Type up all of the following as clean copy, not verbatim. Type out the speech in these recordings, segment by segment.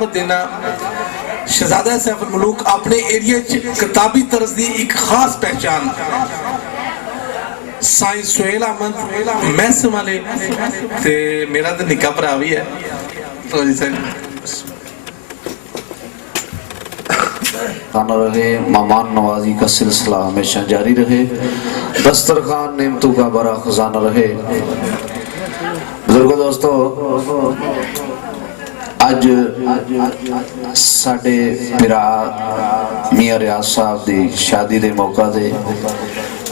दावत देना। शहजादा सैफ अल मलूक अपने एरिया किताबी तर्ज की एक खास पहचान साईं सुहेल अहमद मैस वाले ते मेरा तो निक्का भरा भी है। तो जी सर खाना रहे, मेहमान नवाजी का सिलसिला हमेशा जारी रहे, दस्तरखान नेमतों का बड़ा खजाना रहे। बुजुर्गों दोस्तों, अज साडे पिरा मियां रियाज साहब की शादी के मौका से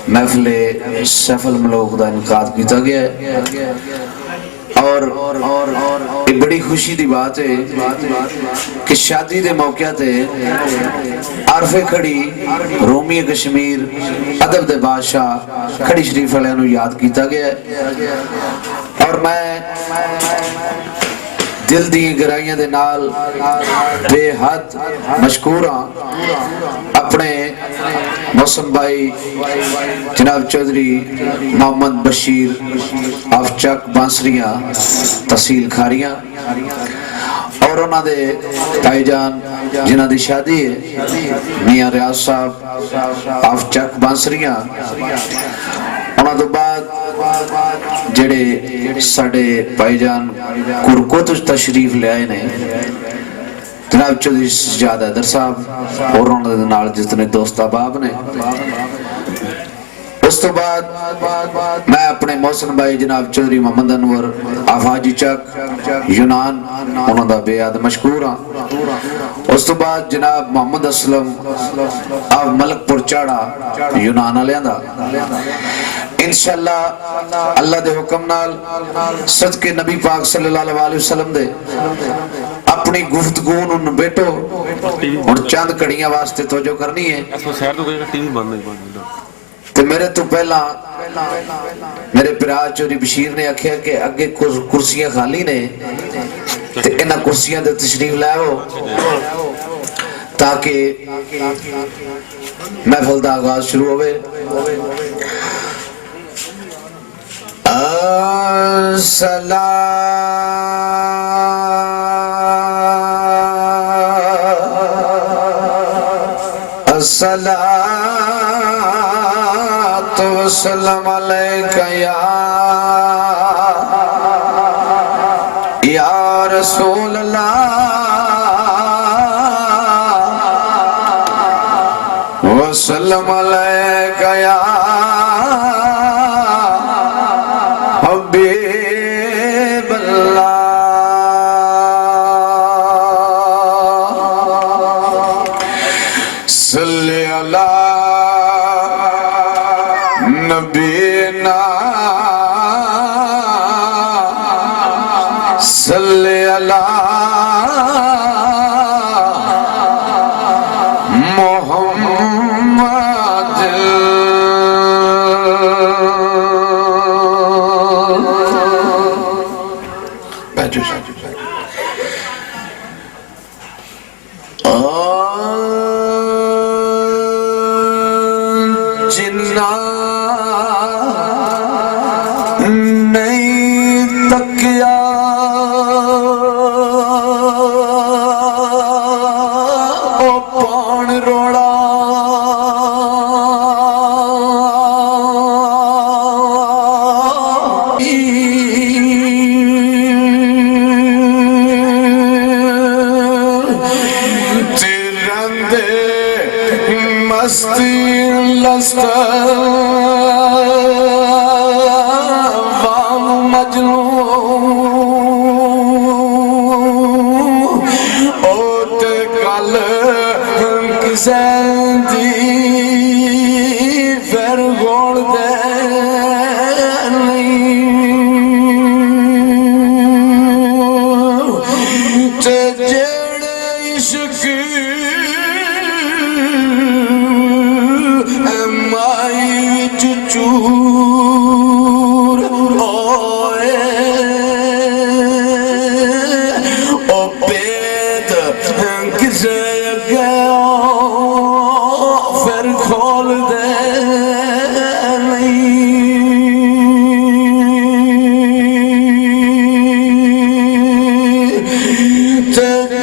महफिले सैफ अल मलूक का इनकाद किया गया है और एक बड़ी खुशी की बात है कि शादी के मौके ते आरफे खड़ी रोमी कश्मीर अदब दे बादशाह खड़ी शरीफ वाले याद किया गया है और मैं दिल दी गहराइयां दे नाल बेहद मशकूर हाँ अपने मौसम भाई जनाब चौधरी मोहम्मद बशीर अफचक बांसरिया तहसील खारियां और उन्होंने भाईजान जिन्हों की शादी है मियां रियाज साहब अफचक बांसरिया। उन्होंने तो बाद जेड़े साडे भाईजान कुरको तो तशरीफ ले आए ने जनाब चौधरी सजाद हैदर साहब और उन्होंने नाल जितने दोस्त अहबाब ने। उस तो बाद मैं अपने मौसम भाई जनाब चौधरी मोहम्मद अनवर आफाजी चक यूनान उन्होंने बेहद मशहूर हाँ। उस तो बाद जनाब मोहम्मद असलम आप मलकपुर चाड़ा यूनान वालियां दा। इंशाअल्लाह अल्लाह दे हुक्म नाल सदके नबी पाक सल्लल्लाहु अलैहि वसल्लम दे अपनी गुफ्तगू नूं बैठो हुण चंद घड़ियां वास्ते तवज्जो करनी है। तो मेरे तो पहला मेरे पिरा चौधरी बशीर ने आख्या कि अगे कुर्सियां खाली ने ते इन्हां कुर्सियां ते तशरीफ लाओ ताकि महफिल दा आगाज शुरू होवे। अस्सलातु वस्सलामु अलैका या रसूल अल्लाह वस्सलामु अलैका या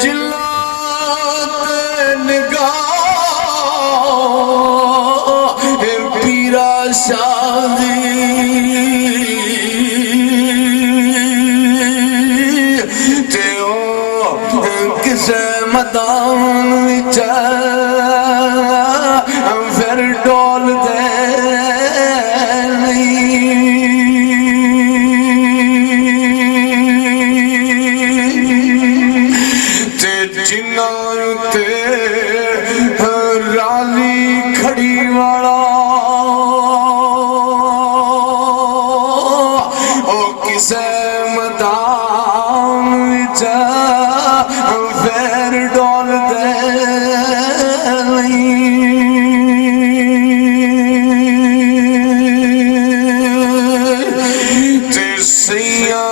जिला किसे मैदान विच फिर डोल दे जिन्ना ते राली खड़ी वाला ओ किसे मैदान विच फिर डोल दे सिया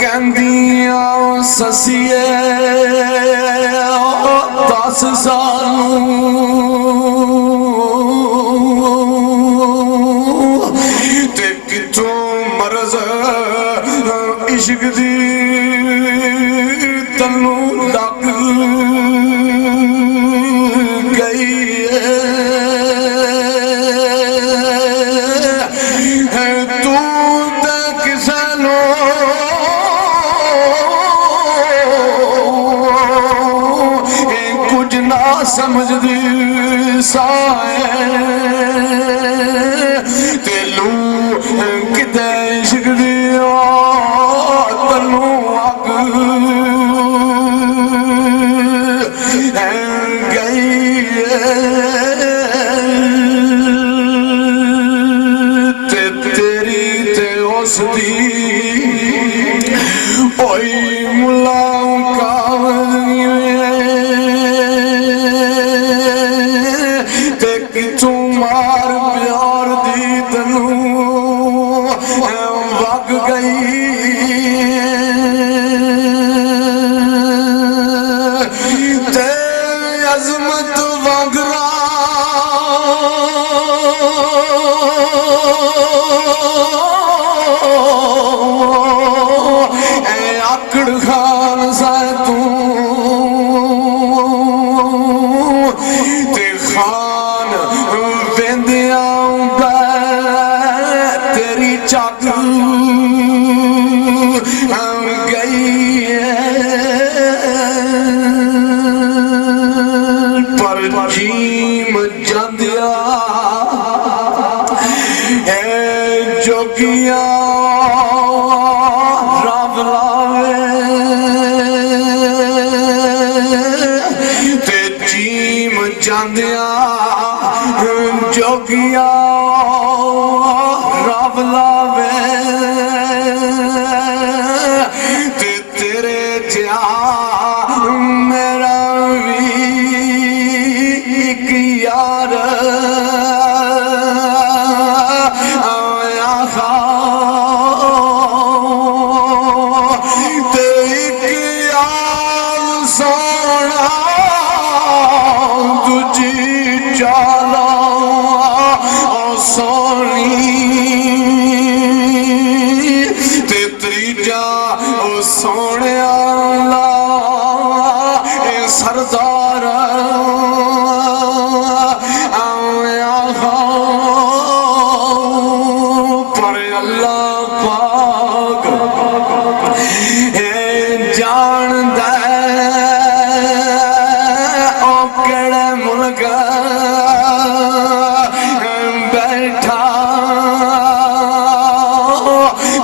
कहंदिया ससिए 10 साल ते किथों मरज इश्क दी तन्नू लग गई है तू ते किसे नो कुछ ना समझदी साए ते लू किते इश्क दी तन्नू अग गई ते तेरी ते उसदी ओई मुलाकात किथों मार प्यार दी तनू वग गई ते अजमत वागरा आकड़ खान सा तू ते खान वेंदिया तेरी चाक गई पर जीम जांदिया जोगिया रब लावे ते जीम जांदिया जोगिया रब लावे ते तेरे जिया मेरा भी एक यार ते एक यार सोना तुझी चाला सोनी ते त्रीजा सोने सरदार पर अल्लाह पाक जान दे ओ केड़े मुल्क बैठा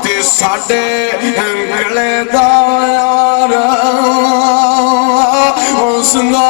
ते साडे गले दा यार उसना